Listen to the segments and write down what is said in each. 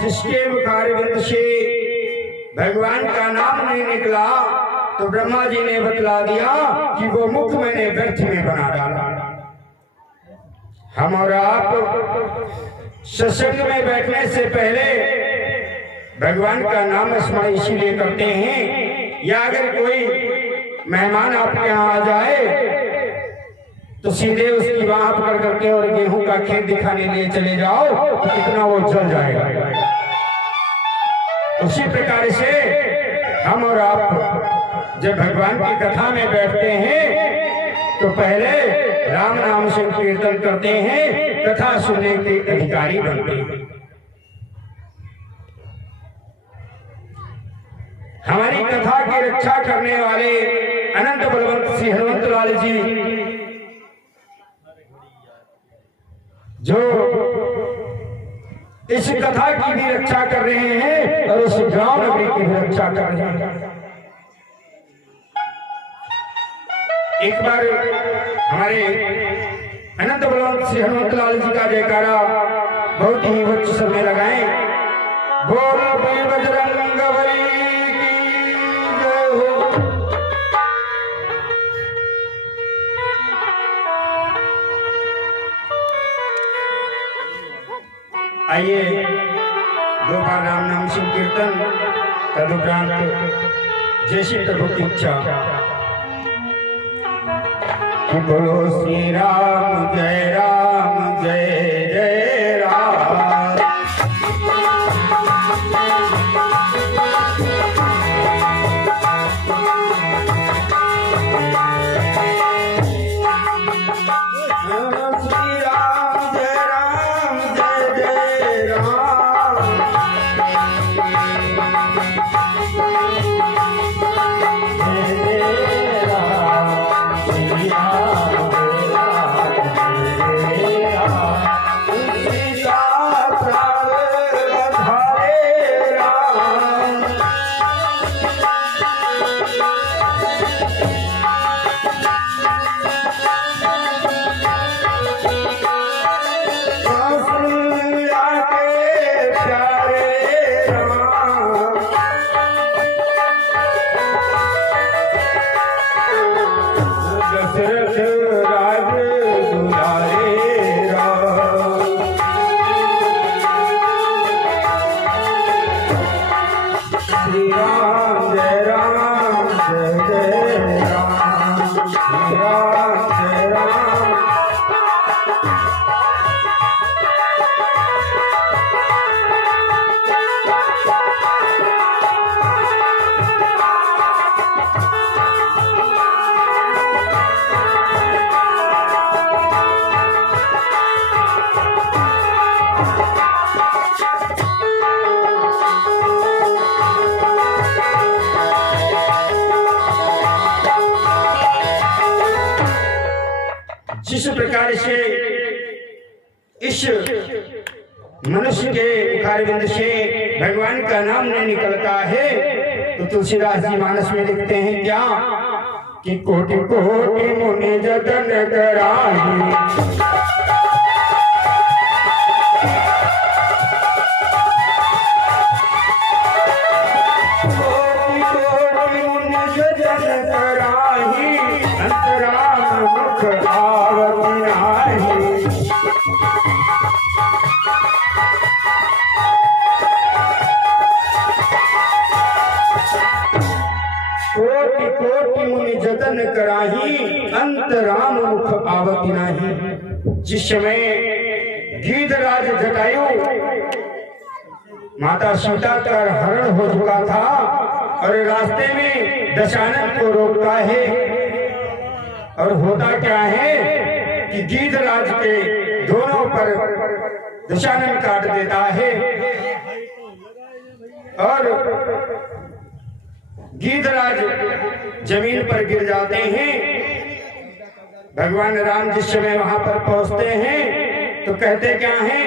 जिसके मुखारविंद से भगवान का नाम नहीं निकला तो ब्रह्मा जी ने बतला दिया कि वो मुख मैंने व्यर्थ में बना डाला। हम और आप सत्संग में बैठने से पहले भगवान का नाम स्मरण इसीलिए करते हैं, या अगर कोई मेहमान आपके यहाँ आ जाए तो सीधे उसकी बाह पकड़ करके और गेहूं का खेत दिखाने लिए चले जाओ तो कितना वो जल जाएगा। उसी प्रकार से हम और आप जब भगवान की कथा में बैठते हैं तो पहले राम नाम से कीर्तन करते हैं, कथा सुनने के अधिकारी बनते हैं। हमारी कथा की रक्षा करने वाले अनंत बलवंत श्री हनुमंत लाल जी जो इस कथा की भी रक्षा कर रहे हैं और इस गांव नगरी की भी रक्षा कर रहे हैं। एक बार हमारे अनंत बलवंत श्री हनुमंत लाल जी का जयकारा बहुत ही उच्च समय लगाए। बोल बजरंग बली की जय हो। आइए दो बार राम नाम शिव कीर्तन, तदुपरांत जैसी प्रभु की इच्छा। बोलो श्री राम जय जय राम। जिस प्रकार से इस मनुष्य के मुखारविंद से भगवान का नाम नहीं निकलता है तो तुलसीदास जी मानस में लिखते हैं क्या कि कोटि कोटि मुनि जतन कराही, कोटि कोटि मुनि जतन कराही, अंतराम मुख आवत नाही। कोटि कोटि मुनि जतन कराही, अंतराम मुख आवत नाही। जिस समय गीधराज जटायु माता सीता का हरण हो चुका था और रास्ते में दशानन को रोकता है, और होता क्या है कि गीधराज के दोनों पर दशानन काट देता है और गीधराज जमीन पर गिर जाते हैं। भगवान राम जिस समय वहां पर पहुंचते हैं तो कहते क्या हैं,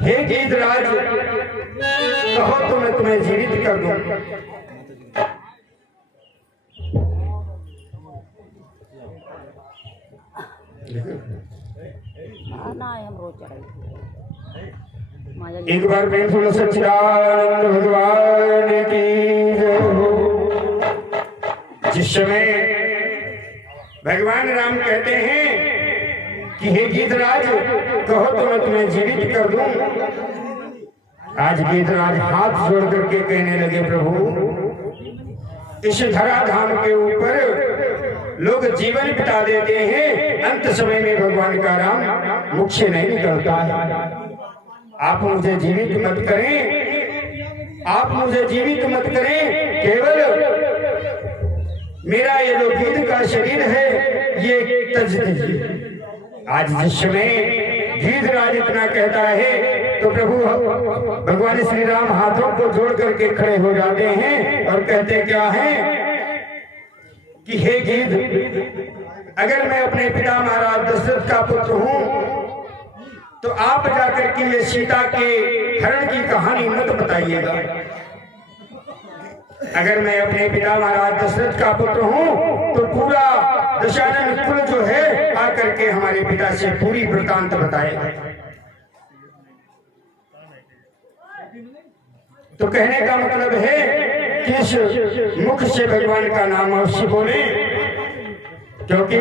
हे गीधराज कहो तो मैं तुम्हें जीवित कर दूं। एक बार प्रेम सुनो सच्चिदानंद भगवान की जय हो। जिस समय भगवान राम कहते हैं कि हे गीतराज कहो तो मैं तुम्हें जीवित कर दूं, आज गीतराज हाथ जोड़ करके कहने लगे प्रभु इस धराधाम के ऊपर लोग जीवन बिता देते हैं, अंत समय में भगवान का राम मुख से नहीं निकलता है। आप मुझे जीवित मत करें, आप मुझे जीवित मत करें, केवल मेरा ये जो गीत का शरीर है ये तज दीजिए। आज जिस समय गीतराज इतना कहता है तो प्रभु भगवान श्री राम हाथों को जोड़ करके खड़े हो जाते हैं और कहते क्या है कि हे गीत, अगर मैं अपने पिता महाराज दशरथ का पुत्र हूं तो आप जाकर के ये सीता के हरण की कहानी मत बताइएगा। अगर मैं अपने पिता महाराज दशरथ का पुत्र हूं तो पूरा दशानन कुल जो है आकर के हमारे पिता से पूरी वृतांत बताएगा। तो कहने का मतलब है कि इस मुख से भगवान का नाम अवश्य बोले, क्योंकि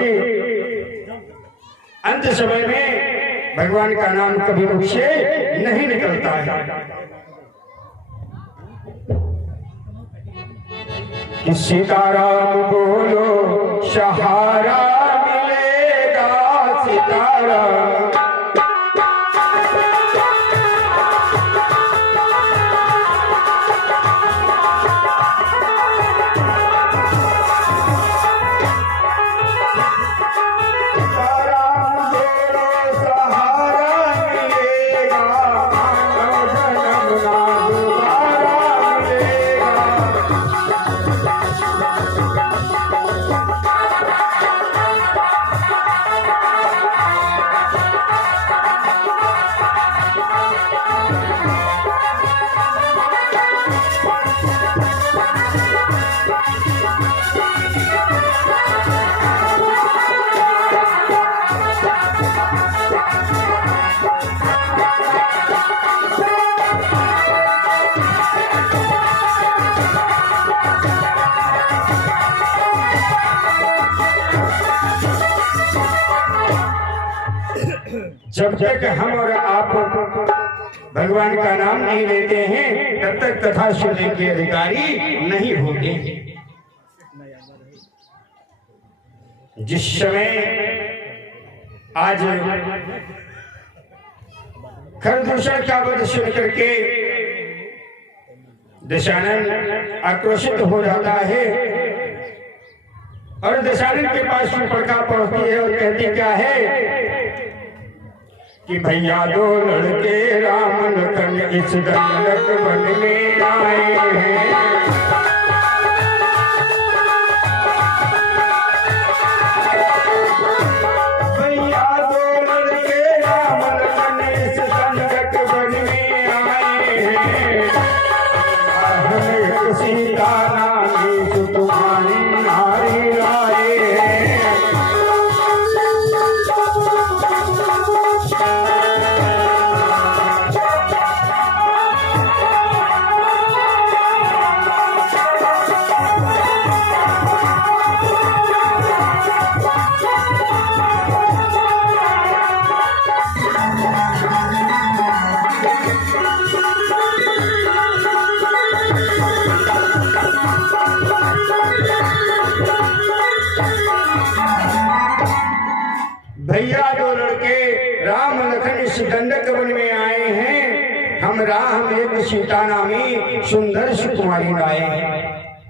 अंत समय में भगवान का नाम कभी मुख से नहीं निकलता है। कि सीताराम बोलो सहारा मिलेगा, सीताराम जब तक हम और आप भगवान का नाम नहीं लेते हैं तब तक कथा सुनने के अधिकारी नहीं होते। जिस समय आज खरदूषण का वध सुन करके दशानन आक्रोशित हो जाता है और दशानन के पास सुपर्णा पहुंचती है और कहती क्या है कि भैया दो लड़के राम लखन इस दंडक वन में आए हैं। भैया दो लड़के राम लखन इस दंडक वन में आए हैं। एक सीता नामी सुकुमारी नारी लाए हैं। भैया दो लड़के राम लखन इस दंडक वन में आए हैं, हम राम एक सीता नामी सुंदर सुकुमारी लाए हैं।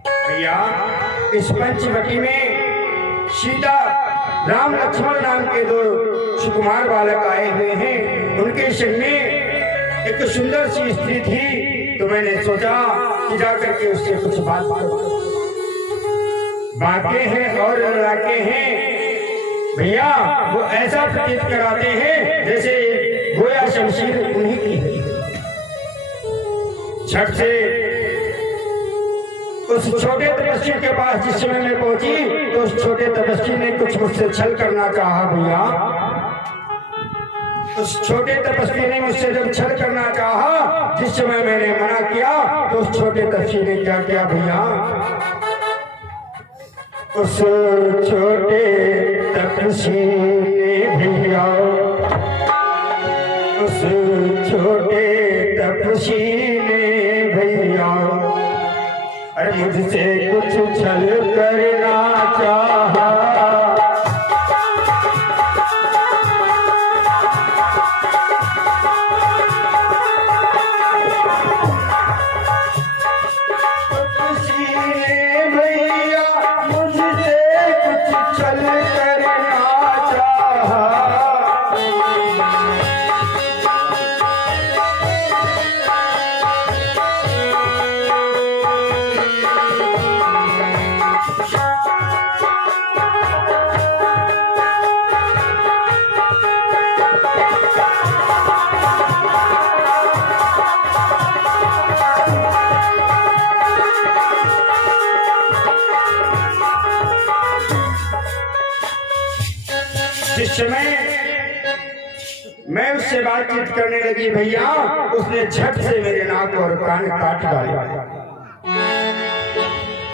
भैया इस पंचवटी में सीता राम लक्ष्मण नाम के दो सुकुमार बालक आए हुए हैं। उनके संग में एक सुंदर सी स्त्री थी, तो मैंने सोचा कि जाकर के उससे कुछ बात करो। बातें हैं और लड़ाके हैं भैया, वो ऐसा प्रतीत कराते हैं जैसे गोया शमशीर उन्हीं की है। झट से उस छोटे तपस्वी के पास जिस समय मैं पहुंची तो उस छोटे तपस्वी ने कुछ मुझसे छल करना चाहा भैया। उस छोटे तपस्वी ने मुझसे जब छल करना चाहा, जिस समय मैंने मना किया तो उस छोटे तपस्वी ने क्या किया भैया, उस छोटे तपस्वी ने भैया, उस छोटे तपस्वी ने भैया, अरे मुझसे कुछ छल करना चाहा। जिस समय मैं उससे बातचीत करने लगी भैया, उसने झट से मेरे नाक और कान काट डाले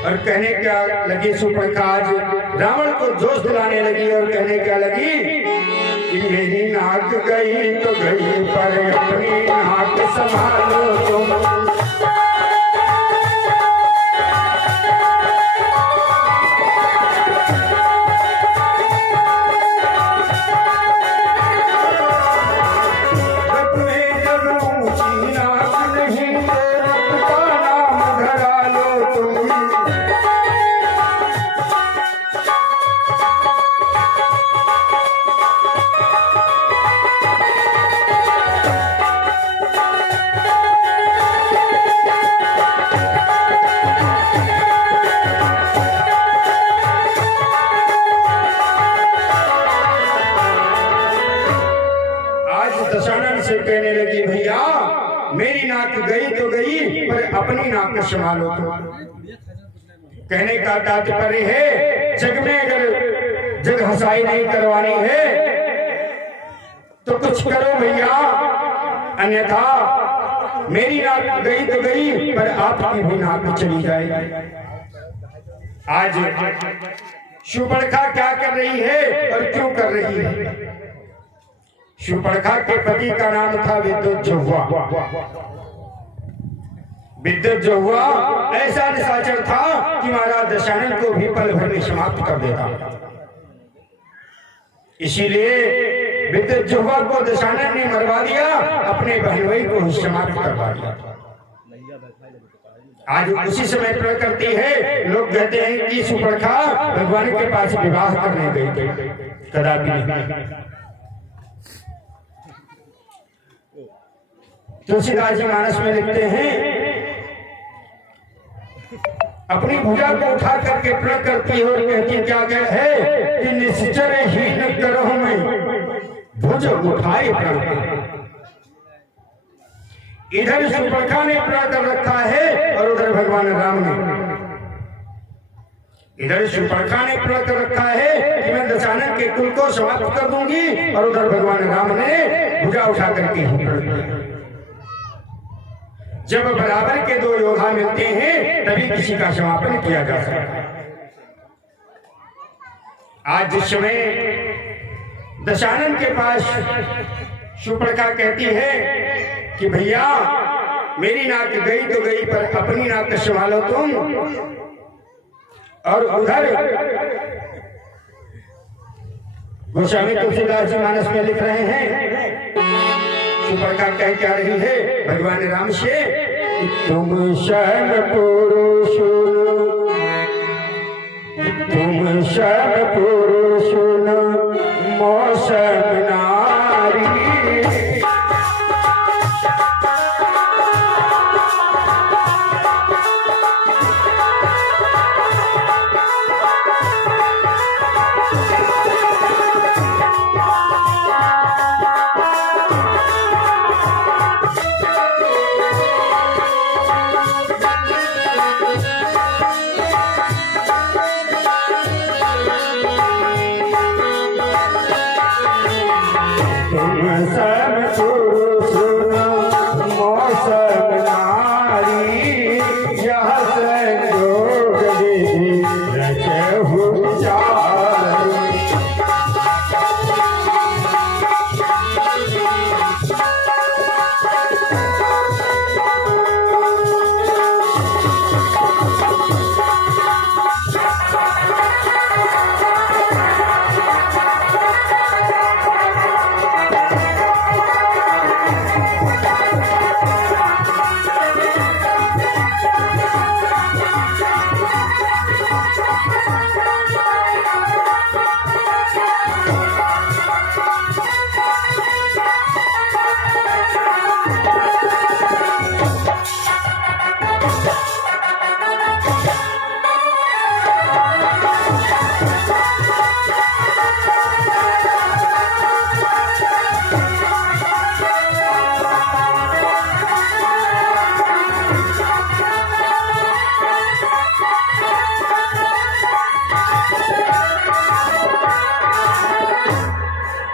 और कहने क्या लगी, सुपर्णखा आज रावण को जोश दिलाने लगी और कहने क्या लगी कि मेरी नाक गई तो गई पर अपनी नाक संभालो तुम। दशानन से कहने लगी भैया मेरी नाक गई तो गई पर अपनी नाक को संभालो तो। कहने का तात्पर्य है जग में अगर जग हंसाई नहीं करवानी है तो कुछ करो भैया, अन्यथा मेरी नाक गई तो गई पर आपकी भी नाक चली जाए। आज सुपर्णखा क्या कर रही है और क्यों कर रही है? सुपर्णखा के पति का नाम था विद्युत जोहुआ। विद्युत जोहुआ ऐसा निशाचर था कि महाराज दशानन को भी पल भर में समाप्त कर देता। इसीलिए विद्युत जोहुआ को दशानन ने मरवा दिया, अपने बहनोई को समाप्त करवा दिया। आज उसी समय प्रकट करती है, लोग कहते हैं कि सुपर्णखा भगवान के पास विवाह करने गई थी, कदापि नहीं। तुलसीदास जी मानस में लिखते हैं, अपनी भुजा को उठा करके प्रकट करती है और कहती क्या है कि निश्चर हीन करो में भुज उठाए प्रकट। इधर सुपर्णखा ने प्रकट कर रखा है और उधर भगवान राम ने। इधर सुपर्णखा ने प्रकट कर रखा है कि मैं दशानन के कुल को समाप्त कर दूंगी और उधर भगवान राम ने भुजा उठा करके ही प्रकट किया। जब बराबर के दो योद्धा मिलते हैं तभी किसी का समापन किया जा सकता है। आज जिस समय दशानन के पास सुपर्णखा कहती है कि भैया मेरी नाक गई तो गई पर अपनी नाक संभालो तुम, और उधर गोस्वामी तुलसीदास जी मानस में लिख रहे हैं, सुपर्णखा कह क्या रही है भगवान राम से, तुम शन पुरुष, तुम शन पुरुष मौसम नारी। तुम सब सुनो मौसम नारी, यह संजोग विधि रचहु चारी।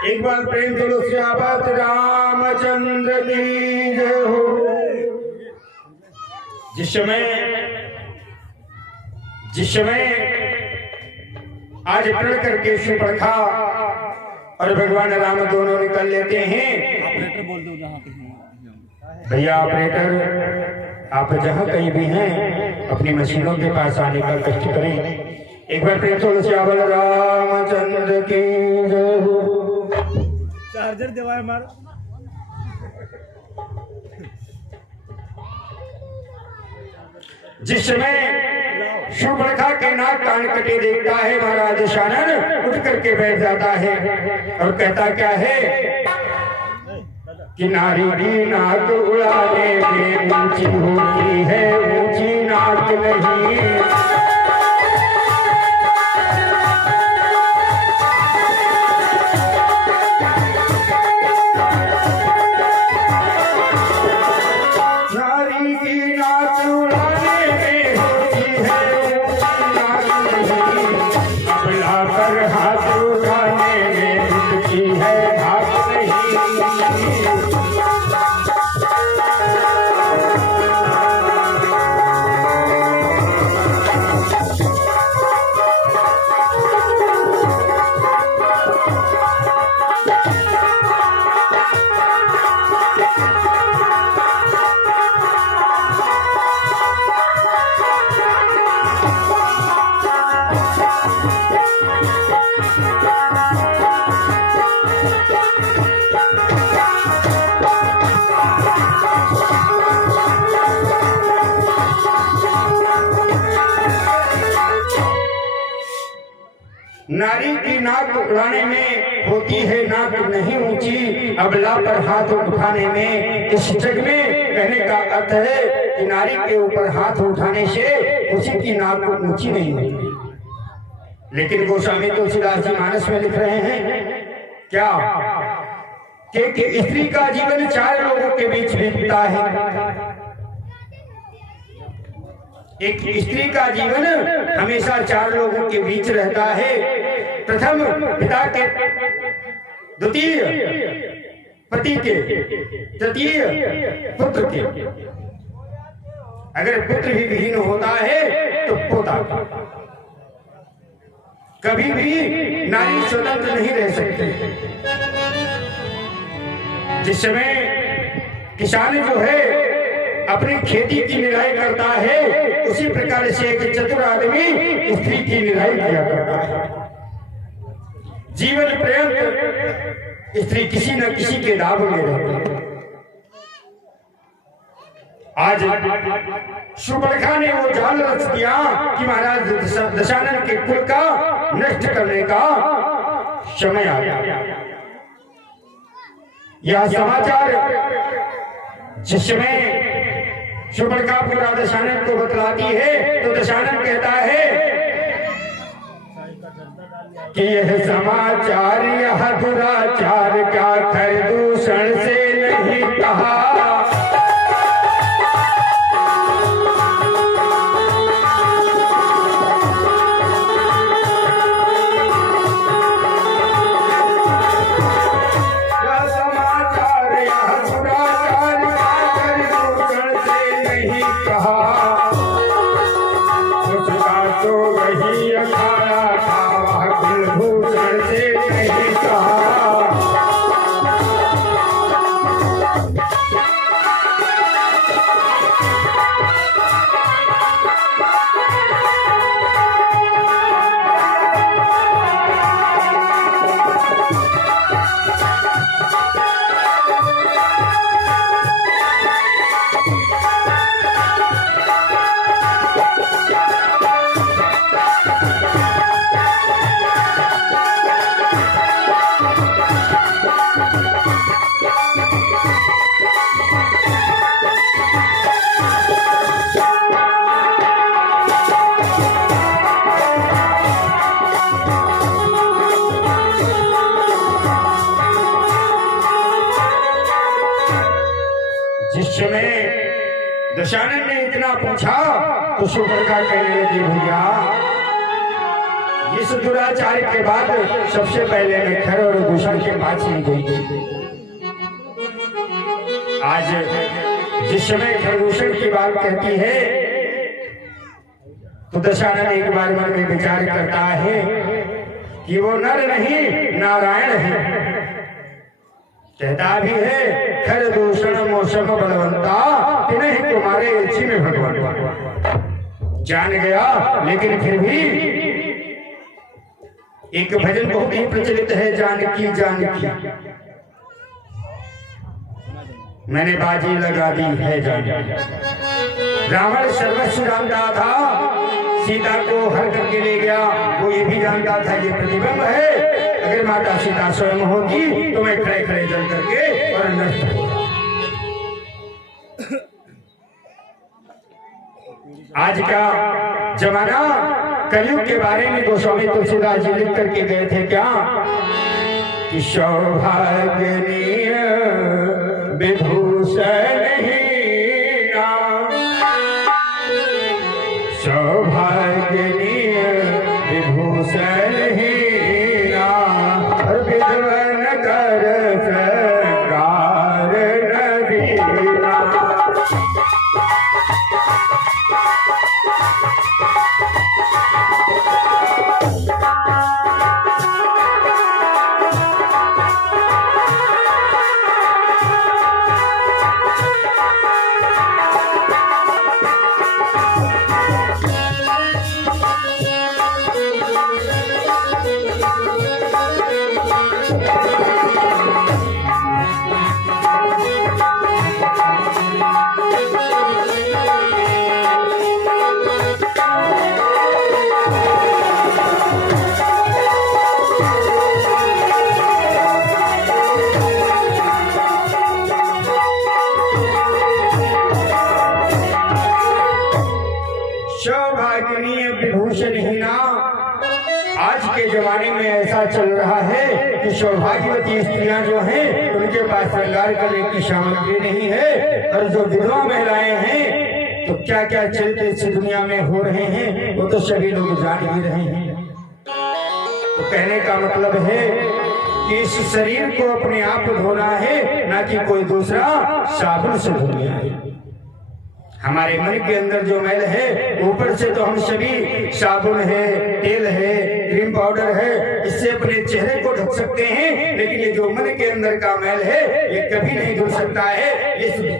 एक बार प्रेम तुलसियापत रामचंद्र की जय हो। जिस समय आज प्रण करके शूर्पणखा और भगवान राम दोनों निकल लेते हैं। भैया ऑपरेटर, आप जहां कहीं भी हैं अपनी मशीनों के पास आने का कष्ट करें। एक बार प्रेम तुलसियापत रामचंद्र की जय हो। चार्जर देवा हमारा। जिस समय शूर्पणखा के नाक कान कटे देखता है महाराज दशानन उठ करके बैठ जाता है और कहता क्या है कि नारी की नाक उड़ाने में ऊंची होती है, ऊंची नाक नहीं। नारी की नाक उड़ाने में होती है नाक नहीं ऊंची, अबला पर हाथ उठाने में। इस जग में कहने का अर्थ है कि नारी के ऊपर हाथ उठाने से उसी की नाक ऊंची नहीं होती। लेकिन गोस्वामी तुलसीदास जी मानस में लिख रहे हैं क्या कि स्त्री का जीवन 4 लोगों के बीच बीतता है। एक स्त्री का जीवन हमेशा 4 लोगों के बीच रहता है। प्रथम पिता के, द्वितीय पति के, तृतीय पुत्र के। अगर पुत्र भी विहीन होता है तो पोता। कभी भी नारी स्वतंत्र नहीं रह सकती। जिस समय किसान जो है अपनी खेती की निराई करता है, उसी प्रकार से एक चतुर आदमी स्त्री की निराई किया करता है। जीवन पर्यंत स्त्री किसी न किसी के दाव में रहती है। आज शूर्पणखा ने वो जाल रच दिया कि महाराज दशानन के कुल का नष्ट करने का समय आ गया। यह समाचार जिस समय शूर्पणखा पूरा दशानन को बतलाती है तो दशानन कहता है कि यह समाचार यह दुराचार क्या खर दूषण से नहीं कहा। उस समय दशानन ने इतना पूछा तो सुपर्णखा कहने लगी, भैया इस दुराचार के बाद सबसे पहले मैं खर और दूषण के पास नहीं गई थी। आज जिस समय खरदूषण की बात कहती है तो दशानन एक बार मन में विचार करता है कि वो नर नहीं नारायण है। कहता भी है खरदूषण मोशम बलवंता तिन्हें तुम्हारे इच्छी में भगवान जान गया। लेकिन फिर भी एक भजन बहुत ही प्रचलित है, जानकी जानकी मैंने बाजी लगा दी है जानकी। रावण सर्वस्व जानता था, सीता को हर करके ले गया, वो ये भी जानता था ये प्रतिबिंब है, अगर माता सीता स्वयं होगी तो मैं खड़े खड़े जल करके और नष्ट हो। आज का जमाना कलयुग के बारे में गोस्वामी तुलसीदास जी लिख करके गए थे क्या कि सौभाग्यनीय विभूषण हीना, सौभाग्यनीय विभूषण हीना और विद्वन कर सरकार नवीना। सौभाग्यनीय विभूषण हीना। आज के जमाने में ऐसा चल रहा है कि सौभाग्यवती स्त्रियां जो हैं उनके पास श्रृंगार करने की सामग्री नहीं है, और जो विधवा महिलाएं हैं तो क्या क्या चलते इस दुनिया में हो रहे हैं वो तो सभी लोग जान ही रहे हैं। तो कहने का मतलब है कि इस शरीर को अपने आप धोना है, ना कि कोई दूसरा साबुन से धोना है। हमारे मन के अंदर जो मैल है, ऊपर से तो हम सभी साबुन है, तेल है, क्रीम पाउडर है, इससे अपने चेहरे को ढक सकते हैं, लेकिन ये जो मन के अंदर का मैल है ये कभी नहीं धुल सकता है।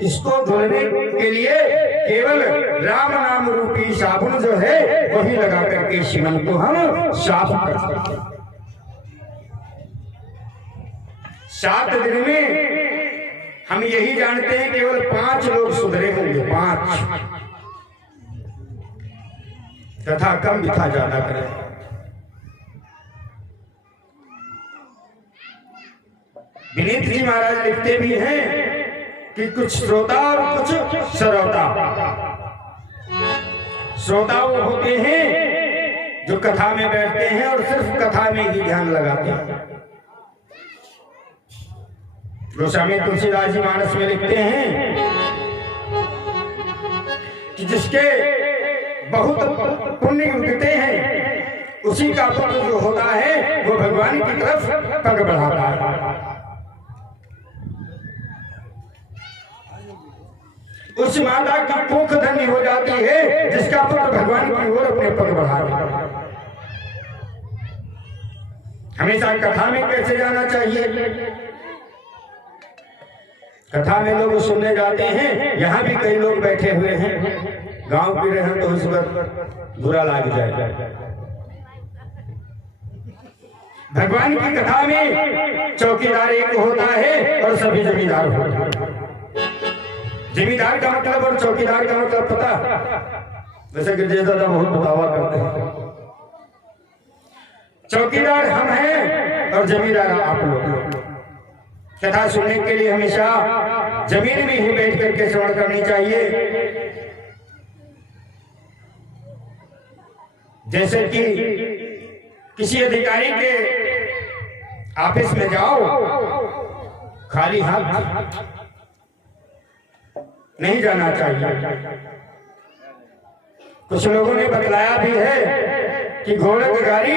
इसको धुलने के लिए केवल राम नाम रूपी साबुन जो है वही लगा करके इस मन को हम साफ कर सकते हैं। 7 दिन में हम यही जानते हैं केवल 5 लोग सुधरे होंगे, 5 तथा कम लिखा ज्यादा करे। विनीत जी महाराज लिखते भी हैं कि कुछ श्रोता और कुछ सरौता। श्रोता वो होते हैं जो कथा में बैठते हैं और सिर्फ कथा में ही ध्यान लगाते हैं। गोस्वामी तुलसीदास जी मानस में लिखते हैं कि जिसके बहुत पुण्य उगते हैं उसी का पुण्य जो होता है वो भगवान की तरफ पग बढ़ाता है। उस माता की कोख धन्य हो जाती है जिसका पुत्र भगवान की ओर अपने पग बढ़ाता है। हमेशा कथा में कैसे जाना चाहिए? कथा में लोग सुनने जाते हैं, यहाँ भी कई लोग बैठे हुए हैं, गांव की रहे तो उस पर बुरा लग जाए। भगवान की कथा में चौकीदार एक होता है और सभी जमींदार होते हैं। जमींदार का मतलब और चौकीदार का मतलब पता? वैसे गिरजे दादा बहुत बतावा करते हैं। चौकीदार हम हैं और जमींदार आप लोग। कथा सुनने के लिए हमेशा जमीन में ही बैठ करके श्रवण करनी चाहिए। जैसे कि किसी अधिकारी के ऑफिस में जाओ, खाली हाथ नहीं जाना चाहिए। कुछ लोगों ने बतलाया भी है कि घोड़े की गाड़ी,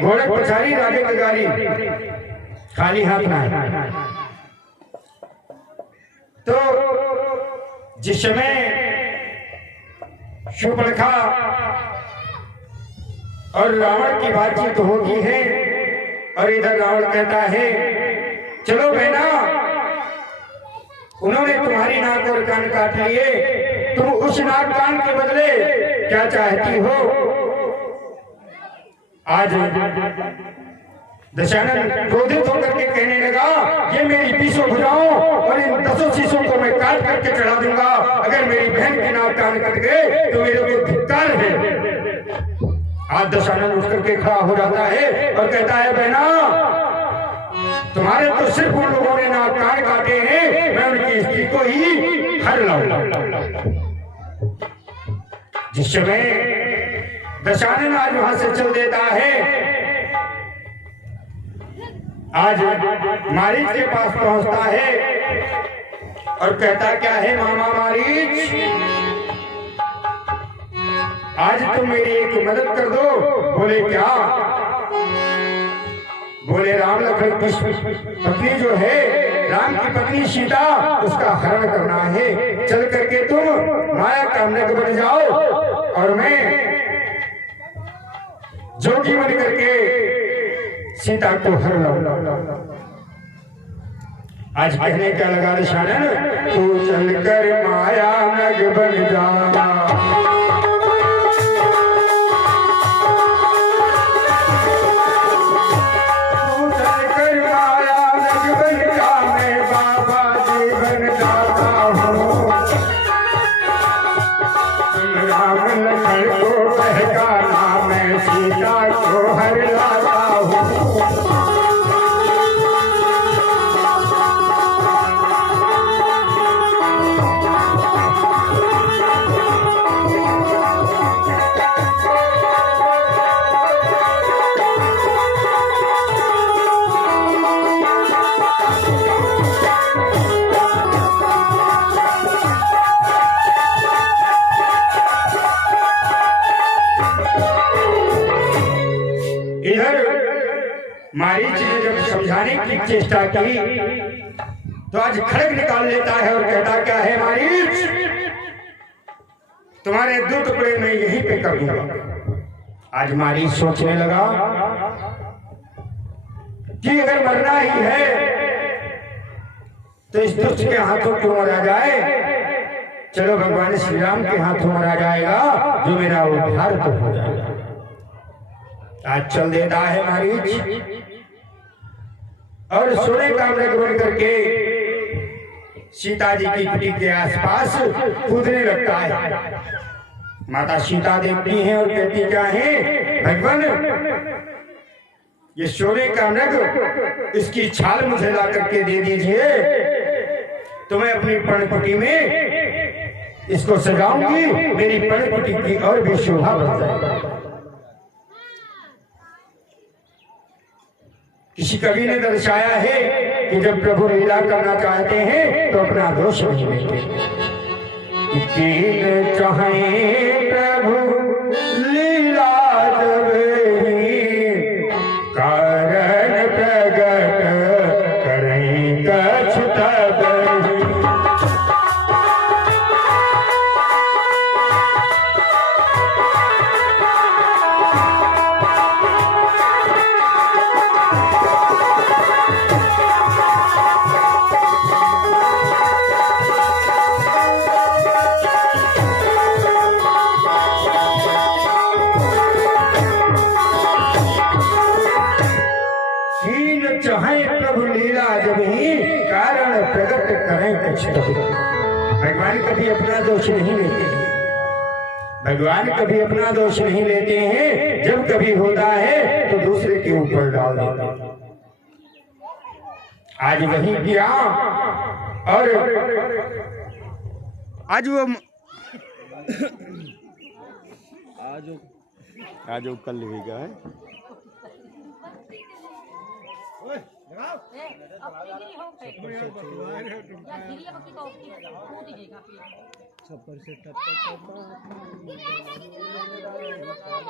घोड़े पछाड़ी राजे की गाड़ी, खाली हाथ ना है। तो जिस समय शूर्पणखा और रावण की बातचीत होती है और इधर रावण कहता है चलो बहना, उन्होंने तुम्हारी नाक और कान काट लिए, तुम उस नाक कान के बदले क्या चाहती हो? आज दशानन क्रोधित होकर के कहने लगा ये मेरी 20 भुजाओं और इन 10 शीशों को मैं काट करके चढ़ा दूंगा। अगर मेरी बहन के नाक कान कट गए तो मेरे को धिक्कार है। आज दशानन उठ करके खड़ा हो जाता है और कहता है बहना, तुम्हारे तो सिर्फ उन लोगों ने नाक कान काटे हैं, मैं उनकी स्त्री को ही हर लाऊंगा। जिस समय दशानन आज वहां से चल देता है, आज मारीच के पास पहुंचता है और कहता क्या है मामा मारीच, आज तुम मेरी एक मदद कर दो। बोले क्या? बोले राम लखन पत्नी जो है, राम की पत्नी सीता, उसका हरण करना है। चल करके तुम माया का नग बन जाओ और मैं जोगी बन करके सीता को हर लाऊंगा। आज कहने क्या लगा दशानन, तू चलकर माया नग बन जा। मारीच ने जब समझाने की चेष्टा की तो आज खड़ग निकाल लेता है और कहता क्या है मारीच, तुम्हारे 2 टुकड़े मैं यहीं पे कर दूंगा। आज मारीच सोचने लगा कि अगर मरना ही है तो इस दुष्ट के हाथों क्यों मरा जाए, चलो भगवान श्री राम के हाथों मरा जाएगा, जो मेरा उद्धार तो हो जाएगा। आज चल देता है मारीच और सोने का मृग बन करके सीता जी की कुटी के आसपास कूदने लगता है। माता सीता देखती हैं और कहती क्या है, भगवान ये सोने का मृग, इसकी छाल मुझे ला करके दे दीजिए, तो मैं अपनी पर्णकुटी में इसको सजाऊंगी, मेरी पर्णकुटी की और भी शोभा बढ़ जाएगी। किसी कवि ने दर्शाया है कि जब प्रभु लीला करना चाहते हैं तो अपना दोष नहीं लेते। कीन चाहें प्रभु लीला जब ही, कारण प्रगट करें कछ तब ही। भगवान कभी अपना दोष नहीं लेते, भगवान कभी अपना दोष नहीं लेते हैं। जब कभी होता है तो दूसरे के ऊपर डाल देते हैं। आज वही किया और आज वो आज कल लिखेगा है। अब गिरी हो गए या गिरी अब की तो टूट जाएगा फिर छप्पर से टप